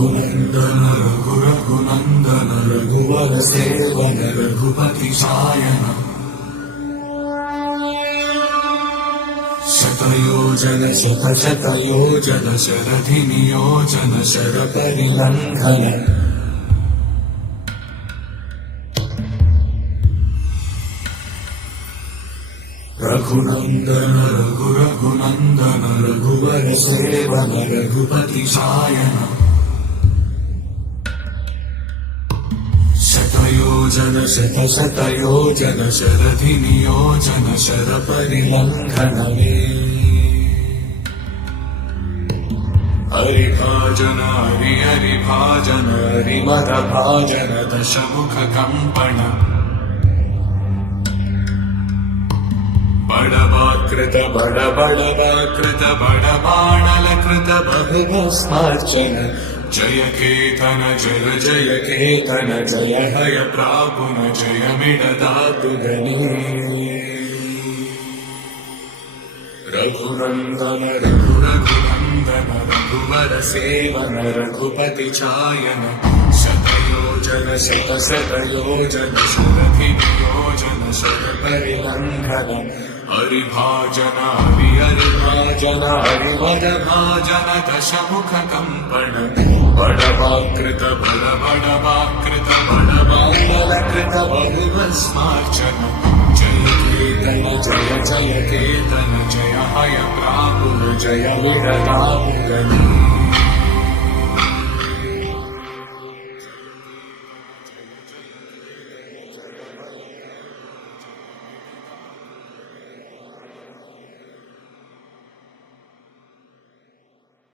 रघुनन्दन रघुनन्दन रघुवर seven Raghupati Sion शतयोजन शतशतयोजन शरधि नियोजन शरपरिलङ्घन रघुनन्दन रघुनन्दन रघुवर seven Raghupati Sion शतयोजन शतशतयोजन शरधि नियोजन शरपरिलङ्घन हरिभाजन हरिभाजन हरिमदभाजन दशमुख कंपन बड़वाकृत बड़वाकृत बड़बाणलकृत बहुभस्मार्चन जय केतन जय जय केतन जय हय प्रापुन जय मिडदातु गणी रघुनन्दन रघुनन्दन रघुवर सेवन रघुपति चायन शतयोजन शतशतयोजन शरधि नियोजन शरपरिलङ्घन हरिभाजन हरिभाजन हरिवदभाजन दशमुख कंपन बड़वाकृत बड़वाकृत बड़बाणलकृत बहुभस्मार्चन जय केतन जय जय केतन जय हय प्रापुर जय विडदातु गणी